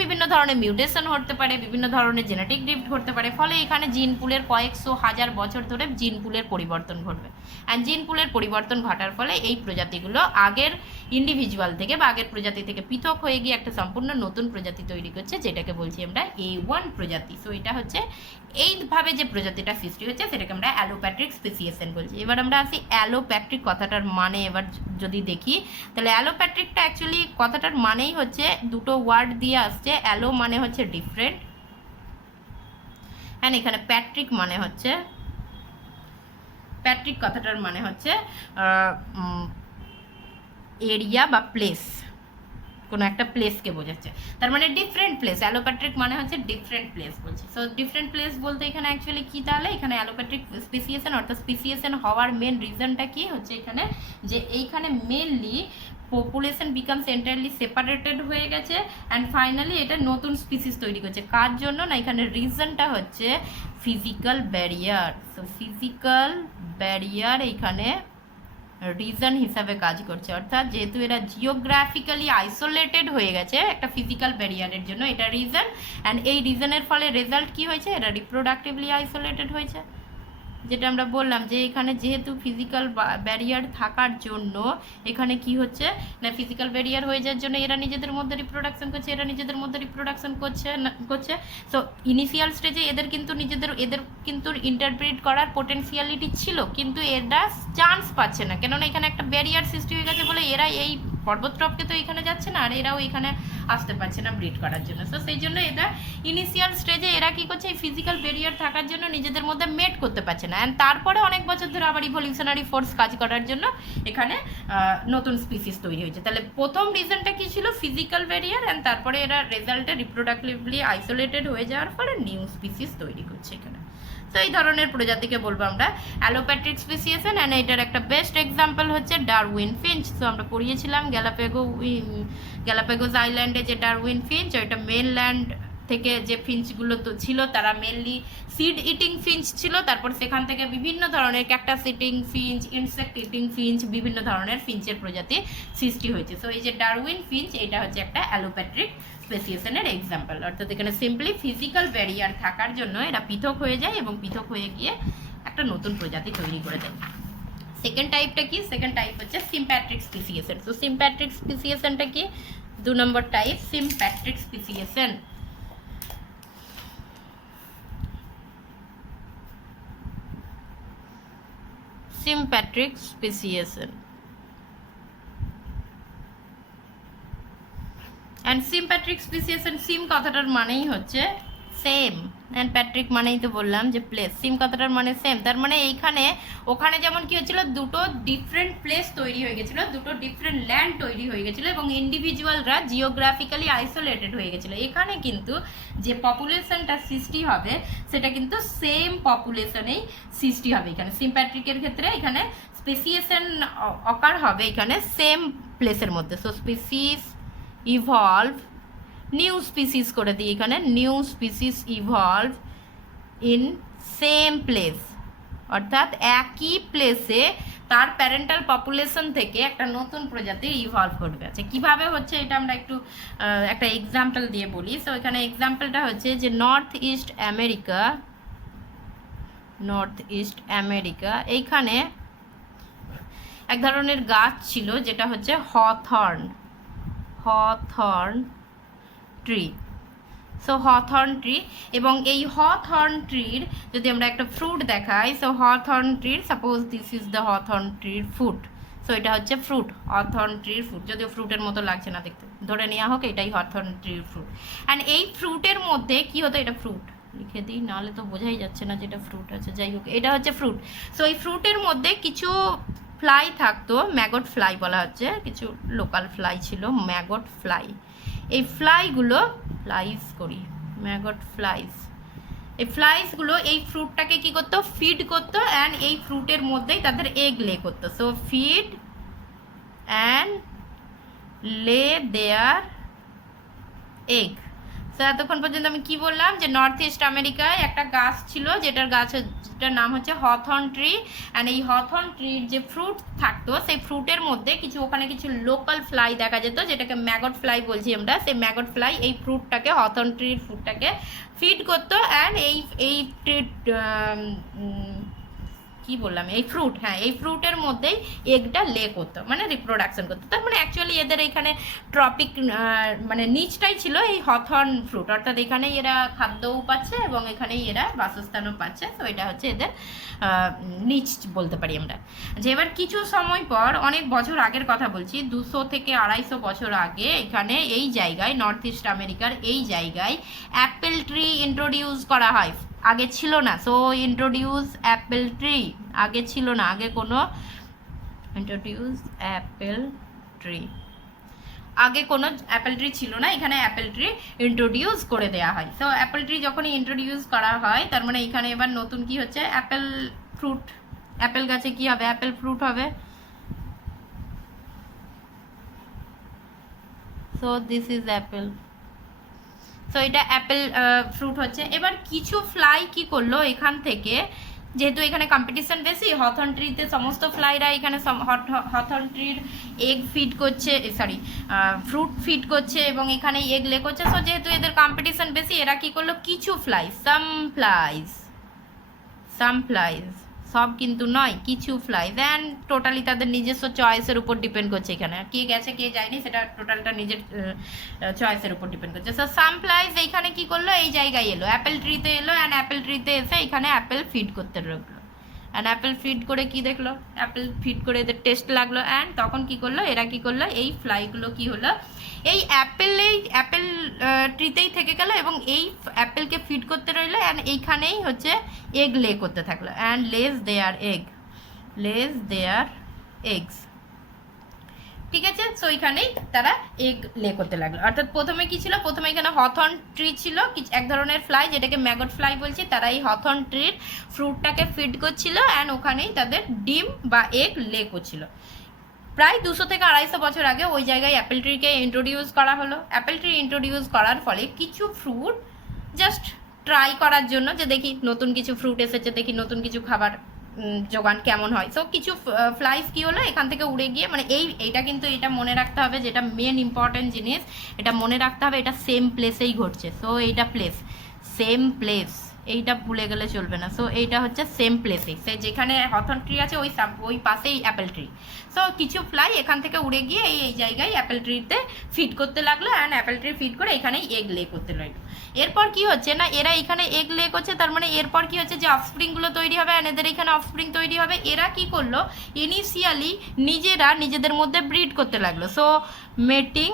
বিভিন্ন ধরনের মিউটেশন হতে পারে, বিভিন্ন ধরনের জেনেটিক ড্রিফট ঘটতে পারে। ফলে এখানে জিন পুলের কয়েকশো হাজার বছর ধরে জিন পুলের পরিবর্তন ঘটবে। অ্যান্ড জিন পুলের পরিবর্তন ঘটার ফলে এই প্রজাতিগুলো আগের ইন্ডিভিজুয়াল থেকে বা আগের প্রজাতি থেকে পৃথক হয়ে গিয়ে একটা সম্পূর্ণ নতুন প্রজাতি তৈরি করছে, যেটাকে বলছি আমরা A1 প্রজাতি। সো এটা হচ্ছে এইভাবে যে প্রজাতিটা সৃষ্টি হচ্ছে সেটাকে আমরা অ্যালোপ্যাট্রিক স্পেসিয়েশন বলছি। এবার আমরা আসি অ্যালোপ্যাট্রিক কথাটার মানে। এবার যদি দেখি তাহলে অ্যালোপ্যাট্রিকটা অ্যাকচুয়ালি কথাটার মানেই হচ্ছে, দুটো ওয়ার্ড দিয়ে আসছে। অ্যালো মানে হচ্ছে ডিফারেন্ট, অ্যান্ড এখানে প্যাট্রিক মানে হচ্ছে, প্যাট্রিক কথাটার মানে হচ্ছে এরিয়া বা প্লেস, কোনো একটা প্লেসকে বোঝাচ্ছে, তার মানে ডিফারেন্ট প্লেস। অ্যালোপ্যাট্রিক মানে হচ্ছে ডিফারেন্ট প্লেস বলছি। সো ডিফারেন্ট প্লেস বলতে এখানে অ্যাকচুয়ালি কী, তাহলে এখানে অ্যালোপ্যাট্রিক স্পেসিয়েশন অর্থাৎ স্পেসিয়েশন হওয়ার মেন রিজনটা কি হচ্ছে এখানে, যে এইখানে mainly population becomes entirely separated হয়ে গেছে, অ্যান্ড ফাইনালি এটা নতুন স্পিসিস তৈরি করছে। কার জন্য না, এখানে রিজনটা হচ্ছে physical barrier. So physical barrier এইখানে রিজন হিসাবে কাজ করছে, অর্থাৎ যেহেতু এরা জিওগ্রাফিক্যালি আইসোলেটেড হয়ে গেছে একটা ফিজিক্যাল ব্যারিয়ারের জন্য, এটা রিজন। অ্যান্ড এই রিজনের ফলে রেজাল্ট কি হয়েছে, এরা রিপ্রোডাক্টিভলি আইসোলেটেড হয়েছে। যেটা আমরা বললাম যে এখানে যেহেতু ফিজিক্যাল ব্যারিয়ার থাকার জন্য এখানে কি হচ্ছে না, ফিজিক্যাল ব্যারিয়ার হয়ে যাওয়ার জন্য এরা নিজেদের মধ্যে রিপ্রোডাকশন করছে, এরা নিজেদের মধ্যে রিপ্রোডাকশন করছে। সো ইনিশিয়াল স্টেজে এদের কিন্তু ইন্টারপ্রিট করার পোটেনশিয়ালিটি ছিল, কিন্তু এরা চান্স পাচ্ছে না, কেননা এখানে একটা ব্যারিয়ার সৃষ্টি হয়ে গেছে বলে এরা এই পর্বতটপকে তো এখানে যাচ্ছে না, আর এরাও এখানে আসতে পারছে না ব্রিড করার জন্য। সো সেই জন্য এরা ইনিশিয়াল স্টেজে এরা কী করছে, এই ফিজিক্যাল ব্যারিয়ার থাকার জন্য নিজেদের মধ্যে মেট করতে পারছে না। অ্যান্ড তারপরে অনেক বছর ধরে আবার ইভলিউশনারি ফোর্স কাজ করার জন্য এখানে নতুন স্পিসিস তৈরি হয়েছে। তাহলে প্রথম রিজনটা কী ছিল, ফিজিক্যাল ব্যারিয়ার, অ্যান্ড তারপরে এরা রেজাল্টে রিপ্রোডাক্টিভলি আইসোলেটেড হয়ে যাওয়ার ফলে নিউ স্পিসিস তৈরি করছে এখানে। তো এই ধরনের প্রজাতিকে বলবো আমরা অ্যালোপ্যাট্রিক স্পেসিয়েশন। অ্যান্ড এটার একটা বেস্ট এক্সাম্পল হচ্ছে ডারউইন ফিঞ্চ। তো আমরা পড়িয়েছিলাম গ্যালাপাগোস আইল্যান্ডে যে ডারউইন ফিঞ্চ, ওইটা মেনল্যান্ড থেকে যে ফিঞ্চগুলো তো ছিল তারা মেনলি সিড ইটিং ফিঞ্চ ছিল, তারপর সেখান থেকে বিভিন্ন ধরনের cactus eating Finch, insect eating Finch, বিভিন্ন ধরনের ফিঞ্চের প্রজাতি সৃষ্টি হয়েছে। সো এই যে ডারউইন ফিঞ্চ, এটা হচ্ছে একটা অ্যালোপ্যাট্রিক স্পেসিয়েশনের এক্সাম্পল, অর্থাৎ এখানে সিম্পলি ফিজিক্যাল ব্যারিয়ার থাকার জন্য এরা পৃথক হয়ে যায় এবং পৃথক হয়ে গিয়ে একটা নতুন প্রজাতি তৈরি করে দেয়। সেকেন্ড টাইপটা কি? সেকেন্ড টাইপ হচ্ছে সিম্প্যাট্রিক স্পেসিয়েশন। তো সিম্প্যাট্রিক স্পেসিয়েশনটা কি? 2 নম্বর type sympatric speciation. Sympatric speciation and sympatric speciation, sym কথাটার মানেই হচ্ছে সেম, অ্যান্ড প্যাট্রিক মানেই তো বললাম যে প্লেস, সিম কথাটার মানে সেম। তার মানে এইখানে ওখানে যেমন কি হচ্ছিল, দুটো ডিফারেন্ট প্লেস তৈরি হয়ে গেছিলো, দুটো ডিফারেন্ট ল্যান্ড তৈরি হয়ে গেছিলো এবং ইন্ডিভিজুয়ালরা জিওগ্রাফিক্যালি আইসোলেটেড হয়ে গেছিলো। এখানে কিন্তু যে পপুলেশনটা সৃষ্টি হবে সেটা কিন্তু সেম পপুলেশনেই সৃষ্টি হবে। এখানে সিম্প্যাট্রিকের ক্ষেত্রে এখানে স্পেসিয়েশন অকার হবে এখানে সেম প্লেসের মধ্যে। So species evolve, new species করে দিই এখানে, new species evolve in same place, অর্থাৎ একই প্লেসে তার প্যারেন্টাল পপুলেশন থেকে একটা নতুন প্রজাতি ইভলভ করবে। আচ্ছা কীভাবে হচ্ছে এটা আমরা একটু একটা এক্সাম্পল দিয়ে বলি। সো এখানে এক্সাম্পলটা হচ্ছে যে নর্থ ইস্ট আমেরিকা, এইখানে এক ধরনের গাছ ছিল যেটা হচ্ছে hawthorn tree. So hawthorn tree, এবং এই হথর্ন ট্রির যদি আমরা একটা ফ্রুট দেখাই, সো হথর্ন ট্রির, suppose this is the hawthorn ট্রির ফ্রুট। সো এটা হচ্ছে ফ্রুট, হথর্ন ট্রির ফ্রুট, যদিও ফ্রুটের মতো লাগছে না দেখতে, ধরে নেওয়া হোক এটাই হথর্ন ট্রির ফ্রুট। অ্যান্ড এই ফ্রুটের মধ্যে কি হতো, এটা ফ্রুট লিখে দিই, নাহলে তো বোঝাই যাচ্ছে না যেটা ফ্রুট আছে, যাই হোক এটা হচ্ছে ফ্রুট। সো এই ফ্রুটের মধ্যে কিছু ফ্লাই থাকতো, ম্যাগট ফ্লাই বলা হচ্ছে, কিছু লোকাল ফ্লাই ছিল ম্যাগট ফ্লাই। এই ফ্লাইগুলো ম্যাগট ফ্লাইস, এই ফ্লাইসগুলো এই ফ্রুটটাকে কি করতো, ফিড করতো, অ্যান্ড এই ফ্রুটের মধ্যেই তাদের এগ লে করতো। সো ফিড অ্যান্ড লে দেয়ার এগ। সো এতক্ষণ পর্যন্ত আমি কি বললাম, যে নর্থ ইস্ট আমেরিকায় একটা গাছ ছিল যেটার নাম হচ্ছে হথর্ন ট্রি, অ্যান্ড এই হথর্ন ট্রির যে ফ্রুট থাকতো সেই ফ্রুটের মধ্যে ওখানে কিছু লোকাল ফ্লাই দেখা যেত, যেটাকে ম্যাগট ফ্লাই বলছি আমরা। সেই ম্যাগট ফ্লাই এই ফ্রুটটাকে, হথর্ন ট্রির ফ্রুটটাকে ফিড করতো, অ্যান্ড এই ট্রির কি বললাম, এই ফ্রুট, হ্যাঁ এই ফ্রুটের মধ্যেই এগটা লে করতো, মানে রিপ্রোডাকশন করতো। তার মানে অ্যাকচুয়ালি এদের এখানে ট্রপিক মানে নিচটাই ছিল এই হথর্ন ফ্রুট, অর্থাৎ এখানেই এরা খাদ্যও পাচ্ছে এবং এখানেই এরা বাসস্থানও পাচ্ছে। তো এটা হচ্ছে এদের নিচ বলতে পারি আমরা। যে এবার কিছু সময় পর, অনেক বছর আগের কথা বলছি, 200 থেকে 250 বছর আগে এখানে এই জায়গায়, নর্থ ইস্ট আমেরিকার এই জায়গায় অ্যাপেল ট্রি ইন্ট্রোডিউস করা হয়। আগে ছিল না। সো ইন্ট্রোডিউস অ্যাপেল ট্রি, আগে ছিল না, আগে কোনো ইন্ট্রোডিউস অ্যাপেল ট্রি, আগে কোনো অ্যাপেল ট্রি ছিল না, এখানে অ্যাপেল ট্রি ইন্ট্রোডিউস করে দেওয়া হয়। সো অ্যাপেল ট্রি যখনই ইন্ট্রোডিউস করা হয়, তার মানে এখানে এবার নতুন কি হচ্ছে, অ্যাপেল ফ্রুট, অ্যাপেল গাছে কি হবে, অ্যাপেল ফ্রুট হবে। So this is Apple. So এটা অ্যাপেল ফ্রুট হচ্ছে। এবার কিছু ফ্লাই কি করলো এখান থেকে, যেহেতু এখানে কম্পিটিশন বেশি, হথর্ন ট্রিতে সমস্ত ফ্লাইরা এখানে হথর্ন ট্রির এগ ফিড করছে, সরি ফ্রুট ফিড করছে এবং এখানে এগ লে করছে। সো যেহেতু এদের কম্পিটিশন বেশি, এরা কি করলো, কিছু ফ্লাই, সাম ফ্লাইজ, সব কিন্তু নয়, কিছু ফ্লাই, দেন টোটালি তাদের নিজস্ব চয়েসের উপর ডিপেন্ড করছে। এখানে কে গেছে কে যায়নি সেটা টোটালটা নিজের চয়েসের উপর ডিপেন্ড করছে। সো সাম ফ্লাইজ এইখানে কি করলো, এই জায়গায় এলো, অ্যাপেল ট্রিতে এলো, অ্যান্ড অ্যাপেল ট্রিতে এসে এখানে অ্যাপেল ফিড করতে লাগলো, অ্যান্ড অ্যাপেল ফিড করে কি দেখলো, অ্যাপেল ফিড করে এদের টেস্ট লাগলো, অ্যান্ড তখন কি করলো, এরা কি করলো, এই ফ্লাইগুলো কি হলো, এই অ্যাপেল ট্রিতেই থেকে গেল এবং এই অ্যাপেলকে ফিড করতে রইলো, অ্যান্ড এইখানেই হচ্ছে এগ লে করতে থাকলো, অ্যান্ড লেস দেয়ার এগস, ঠিক আছে। সো এখানেই তারা এগ লে করতে লাগলো। অর্থাৎ প্রথমে কি ছিল, প্রথমে এখানে হথর্ন ট্রি ছিল, এক ধরনের ফ্লাই যেটাকে ম্যাগট ফ্লাই বলছি, তারা এই হথর্ন ট্রির ফ্রুটটাকে ফিড করছিল, অ্যান্ড ওখানেই তাদের ডিম বা এগ লে করছিল। প্রায় 200 থেকে 250 বছর আগে ওই জায়গায় অ্যাপেল ট্রিকে ইন্ট্রোডিউস করা হলো। অ্যাপেল ট্রি ইন্ট্রোডিউস করার ফলে কিছু ফ্রুট জাস্ট ট্রাই করার জন্য, যে দেখি নতুন কিছু ফ্রুট এসেছে, দেখি নতুন কিছু খাবার জোগান কেমন হয়। সো কিছু ফ্লাইস কি হলো, এখান থেকে উড়ে গিয়ে, মানে এইটা কিন্তু এটা মনে রাখতে হবে, যেটা মেন ইম্পর্টেন্ট জিনিস, এটা মনে রাখতে হবে, এটা সেম প্লেসেই ঘটছে। সো এইটা প্লেস, সেম প্লেস, এইটা ভুলে গেলে চলবে না। সো এইটা হচ্ছে সেম প্লেসেই, সে যেখানে হথর্ন ট্রি আছে ওই পাশেই অ্যাপেল ট্রি। সো কিছু ফ্লাই এখান থেকে উড়ে গিয়ে এই জায়গায় অ্যাপেল ট্রিতে ফিড করতে লাগলো, অ্যান্ড অ্যাপেল ট্রি ফিড করে এখানেই এগ লে করতে লাগলো। এরপর কি হচ্ছে না, এরা এখানে এগ লে করছে, তার মানে এরপর কি হচ্ছে যে অফস্প্রিংগুলো তৈরি হবে, অ্যান্ড এদের এখানে অফস্প্রিং তৈরি হবে। এরা কি করলো, ইনিশিয়ালি নিজেদের মধ্যে ব্রিড করতে লাগলো। সো মেটিং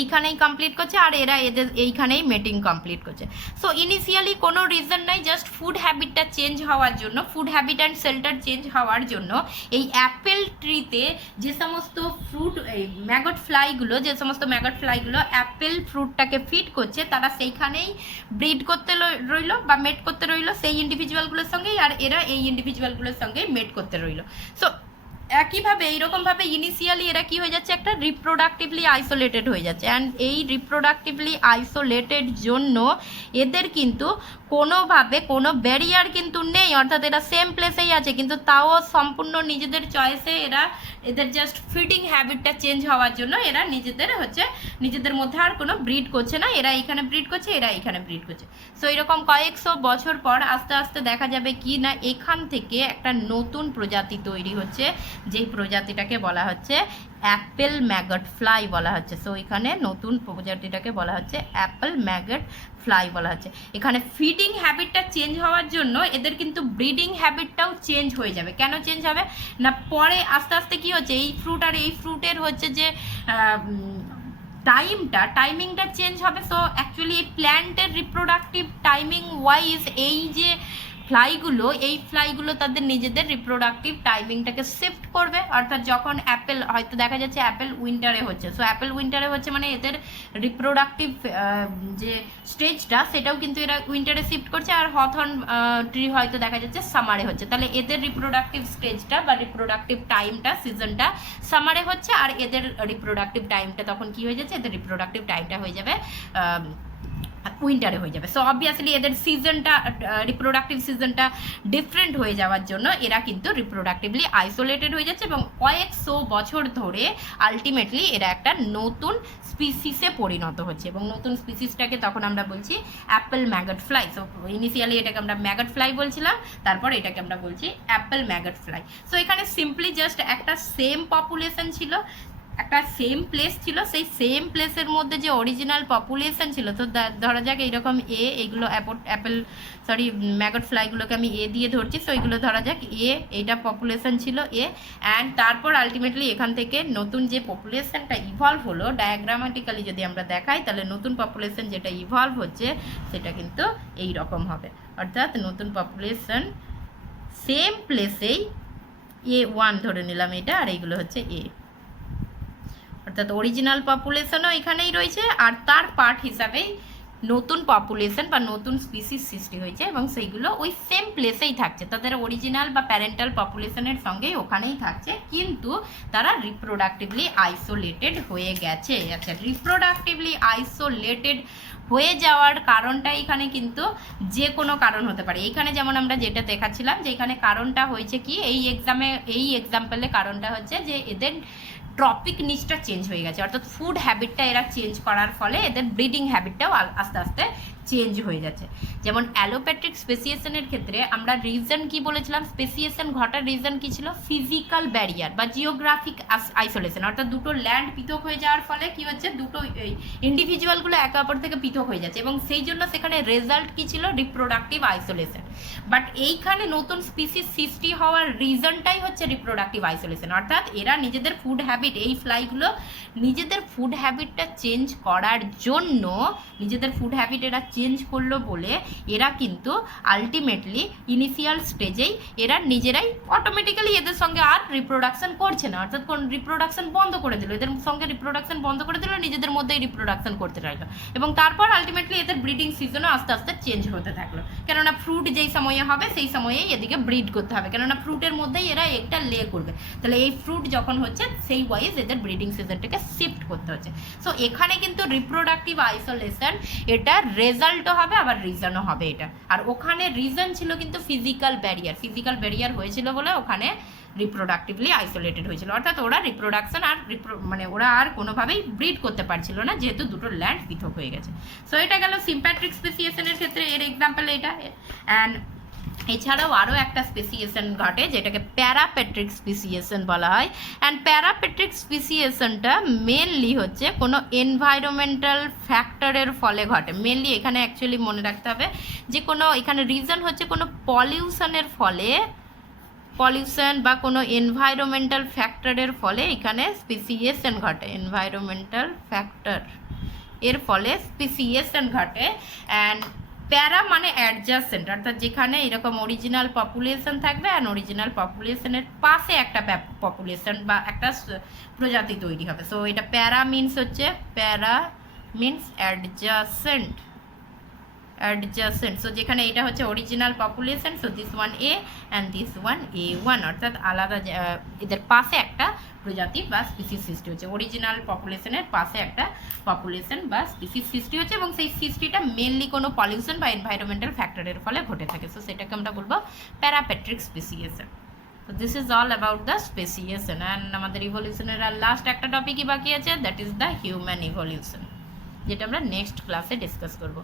এইখানেই কমপ্লিট করছে, আর এরা এদের এইখানেই মেটিং কমপ্লিট করছে। সো ইনিশিয়ালি কোনো রিজন নাই, জাস্ট ফুড হ্যাবিটটা চেঞ্জ হওয়ার জন্য, food habit and shelter change হওয়ার জন্য এই অ্যাপেল ট্রিতে যে সমস্ত ফ্রুট ম্যাগট ফ্লাইগুলো অ্যাপেল ফ্রুটটাকে ফিড করছে, তারা সেইখানেই ব্রিড করতে রইলো বা মেট করতে রইলো সেই ইন্ডিভিজুয়ালগুলোর সঙ্গেই, আর এরা এই ইন্ডিভিজুয়ালগুলোর সঙ্গেই মেট করতে রইলো। সো একইভাবে এইরকমভাবে ইনিশিয়ালি এরা কি হয়ে যাচ্ছে, একটা রিপ্রোডাক্টিভলি আইসোলেটেড হয়ে যাচ্ছে। অ্যান্ড এই রিপ্রোডাক্টিভলি আইসোলেটেড জন্য এদের কিন্তু কোনোভাবে কোনো ব্যারিয়ার কিন্তু নেই, অর্থাৎ এরা সেম প্লেসেই আছে, কিন্তু তাও সম্পূর্ণ নিজেদের চয়েসে এদের জাস্ট ফিডিং হ্যাবিটটা চেঞ্জ হওয়ার জন্য এরা নিজেদের মধ্যে আর কোনো ব্রিড করছে না, এরা এখানে ব্রিড করছে, এরা এখানে ব্রিড করছে। সো এরকম কয়েকশো বছর পর আস্তে আস্তে দেখা যাবে কি না, এখান থেকে একটা নতুন প্রজাতি তৈরি হচ্ছে, যেই প্রজাতিটাকে বলা হচ্ছে অ্যাপেল ম্যাগট ফ্লাই বলা হচ্ছে। সো এখানে নতুন প্রজাতিটাকে বলা হচ্ছে অ্যাপেল ম্যাগট ফ্লাই বলা হচ্ছে। এখানে ফিডিং হ্যাবিটটা চেঞ্জ হওয়ার জন্য এদের কিন্তু ব্রিডিং হ্যাবিটটাও চেঞ্জ হয়ে যাবে। কেন চেঞ্জ হবে না, পরে আস্তে আস্তে কি হচ্ছে, এই ফ্রুট আর এই ফ্রুটের হচ্ছে যে টাইমিংটা চেঞ্জ হবে। সো অ্যাকচুয়ালি এই প্ল্যান্টের রিপ্রোডাক্টিভ টাইমিং ওয়াইজ এই যে ফ্লাইগুলো তাদের নিজেদের রিপ্রোডাক্টিভ টাইমিংটাকে শিফট করবে। অর্থাৎ যখন অ্যাপেল হয়তো দেখা যাচ্ছে অ্যাপেল উইন্টারে হচ্ছে, সো অ্যাপেল উইন্টারে হচ্ছে মানে এদের রিপ্রোডাক্টিভ যে স্টেজটা সেটাও কিন্তু এরা উইন্টারে শিফট করছে, আর হথর্ন ট্রি হয়তো দেখা যাচ্ছে সামারে হচ্ছে, তাহলে এদের রিপ্রোডাক্টিভ স্টেজটা বা রিপ্রোডাক্টিভ টাইমটা সিজনটা সামারে হচ্ছে, আর এদের রিপ্রোডাক্টিভ টাইমটা তখন কি হয়ে যাচ্ছে, এদের রিপ্রোডাক্টিভ টাইমটা হয়ে যাবে উইন্টারে হয়ে যাবে। সো অবভিয়াসলি এদের রিপ্রোডাক্টিভ সিজনটা ডিফারেন্ট হয়ে যাওয়ার জন্য এরা কিন্তু রিপ্রোডাক্টিভলি আইসোলেটেড হয়ে যাচ্ছে, এবং কয়েকশো বছর ধরে আলটিমেটলি এরা একটা নতুন স্পিসিসে পরিণত হচ্ছে, এবং নতুন স্পিসিসটাকে তখন আমরা বলছি Apple maggot fly. So initially এটাকে আমরা ম্যাগট ফ্লাই বলছিলাম, তারপর এটাকে আমরা বলছি অ্যাপেল ম্যাগট ফ্লাই। সো এখানে সিম্পলি জাস্ট একটা সেম পপুলেশন ছিল, একটা সেম প্লেস ছিল, সেই সেম প্লেসের মধ্যে যে অরিজিনাল পপুলেশন ছিল, তো ধরা যাক এইরকম এইগুলো ম্যাগট ফ্লাইগুলোকে আমি দিয়ে ধরছি। সো এইগুলো ধরা যাক এইটা পপুলেশন ছিল অ্যান্ড তারপর আলটিমেটলি এখান থেকে নতুন যে পপুলেশনটা ইভলভ হলো, ডায়াগ্রামেটিক্যালি যদি আমরা দেখাই তাহলে নতুন পপুলেশন যেটা ইভলভ হচ্ছে সেটা কিন্তু এই রকম হবে। অর্থাৎ নতুন পপুলেশন সেম প্লেসেই A1 ধরে নিলাম এটা, আর এইগুলো হচ্ছে অর্থাৎ অরিজিনাল পপুলেশনও এখানেই রয়েছে, আর তার পার্ট হিসাবেই নতুন পপুলেশন বা নতুন স্পিসিস সৃষ্টি হয়েছে, এবং সেইগুলো ওই সেম প্লেসেই থাকছে, তাদের অরিজিনাল বা প্যারেন্টাল পপুলেশনের সঙ্গেই ওখানেই থাকছে, কিন্তু তারা রিপ্রোডাক্টিভলি আইসোলেটেড হয়ে গেছে। আচ্ছা, রিপ্রোডাক্টিভলি আইসোলেটেড হয়ে যাওয়ার কারণটা এখানে কিন্তু যে কোনো কারণ হতে পারে। এইখানে যেমন আমরা যেটা দেখাচ্ছিলাম যে এখানে কারণটা হয়েছে কি, এই এক্সাম্পলে কারণটা হচ্ছে যে এদের ট্রপিক নিচটা চেঞ্জ হয়ে গেছে, অর্থাৎ ফুড হ্যাবিটটা এরা চেঞ্জ করার ফলে এদের ব্রিডিং হ্যাবিটটাও আস্তে আস্তে চেঞ্জ হয়ে যাচ্ছে। যেমন অ্যালোপ্যাট্রিক স্পেসিয়েশনের ক্ষেত্রে আমরা রিজন কি বলেছিলাম, স্পেসিয়েশন ঘটার রিজন কি ছিল, ফিজিক্যাল ব্যারিয়ার বা জিওগ্রাফিক আইসোলেশন, অর্থাৎ দুটো ল্যান্ড পৃথক হয়ে যাওয়ার ফলে কি হচ্ছে, দুটো ইন্ডিভিজুয়ালগুলো একে অপর থেকে পৃথক হয়ে যাচ্ছে, এবং সেই জন্য সেখানে রেজাল্ট কি ছিল, রিপ্রোডাক্টিভ আইসোলেশন। বাট এইখানে নতুন স্পিসিস সৃষ্টি হওয়ার রিজনটাই হচ্ছে রিপ্রোডাক্টিভ আইসোলেশন, অর্থাৎ এরা নিজেদের ফুড হ্যাবিট, এই ফ্লাইগুলো নিজেদের ফুড হ্যাবিটটা চেঞ্জ করার জন্য, নিজেদের ফুড হ্যাবিট এরা চেঞ্জ করলো বলে এরা কিন্তু আলটিমেটলি ইনিশিয়াল স্টেজেই এরা নিজেরাই অটোমেটিক্যালি এদের সঙ্গে আর রিপ্রোডাকশন করছে না, অর্থাৎ কোন রিপ্রোডাকশন বন্ধ করে দিল, এদের সঙ্গে রিপ্রোডাকশন বন্ধ করে দিল, নিজেদের মধ্যেই রিপ্রোডাকশন করতে লাগলো, এবং তারপর আলটিমেটলি এদের ব্রিডিং সিজনও আস্তে আস্তে চেঞ্জ হতে থাকলো। কেননা ফ্রুট যেই সময়ে হবে সেই সময়েই এদিকে ব্রিড করতে হবে, কেননা ফ্রুটের মধ্যেই এরা একটা লে করবে, তাহলে এই ফ্রুট যখন হচ্ছে সেই ওয়াইজ এদের ব্রিডিং সিজনটাকে শিফট করতে হচ্ছে। সো এখানে কিন্তু রিপ্রোডাক্টিভ আইসোলেশন এটা রেজাল্টও হবে আবার রিজনও হবে এটা, আর ওখানে রিজন ছিল কিন্তু ফিজিক্যাল ব্যারিয়ার হয়েছিল বলে ওখানে রিপ্রোডাক্টিভলি আইসোলেটেড হয়েছিল, অর্থাৎ ওরা রিপ্রোডাকশন আর মানে ওরা আর কোনোভাবেই ব্রিড করতে পারছিল না, যেহেতু দুটো ল্যান্ড পৃথক হয়ে গেছে। সো এটা গেল সিম্প্যাট্রিক স্পেসিয়েশনের ক্ষেত্রে, এর এক্সাম্পল এটা। অ্যান্ড এছাড়াও আরও একটা স্পেসিয়েশন ঘটে যেটাকে প্যারাপেট্রিক স্পেসিয়েশন বলা হয়। অ্যান্ড প্যারাপেট্রিক স্পেসিয়েশনটা মেনলি হচ্ছে কোনো এনভায়রনমেন্টাল ফ্যাক্টরের ফলে ঘটে। মেনলি এখানে অ্যাকচুয়ালি মনে রাখতে হবে যে কোনো এখানে রিজন হচ্ছে কোনো পলিউশনের ফলে, পলিউশন বা কোনো এনভায়রনমেন্টাল ফ্যাক্টরের ফলে এখানে স্পেসিয়েশন ঘটে, এনভায়রনমেন্টাল ফ্যাক্টর এর ফলে স্পেসিয়েশন ঘটে। অ্যান্ড প্যারা মানে অ্যাডজাসেন্ট, অর্থাৎ যেখানে এরকম অরিজিনাল পপুলেশন থাকবে অ্যান্ড অরিজিনাল পপুলেশনের পাশে একটা পপুলেশন বা একটা প্রজাতি তৈরি হবে। সো এটা প্যারা মিনস হচ্ছে, প্যারা মিনস অ্যাডজাসেন্ট, অ্যাডজাসেন্ট। সো যেখানে এটা হচ্ছে original population, so this one A and this one A one, অর্থাৎ আলাদা এদের পাশে একটা প্রজাতি বা স্পিসিস সৃষ্টি হচ্ছে, অরিজিনাল পপুলেশনের পাশে একটা পপুলেশন বা স্পিসিস সৃষ্টি হচ্ছে, এবং সেই সৃষ্টিটা মেনলি কোনো পলিউশন বা এনভায়রনমেন্টাল ফ্যাক্টরের ফলে ঘটে থাকে। সো সেটাকে আমরা বলবো parapatric speciation. So this is all about the speciation. And আমাদের ইভলিউশনের আর লাস্ট একটা টপিকই বাকি আছে, that is the human evolution, যেটা আমরা নেক্সট ক্লাসে ডিসকাস করবো।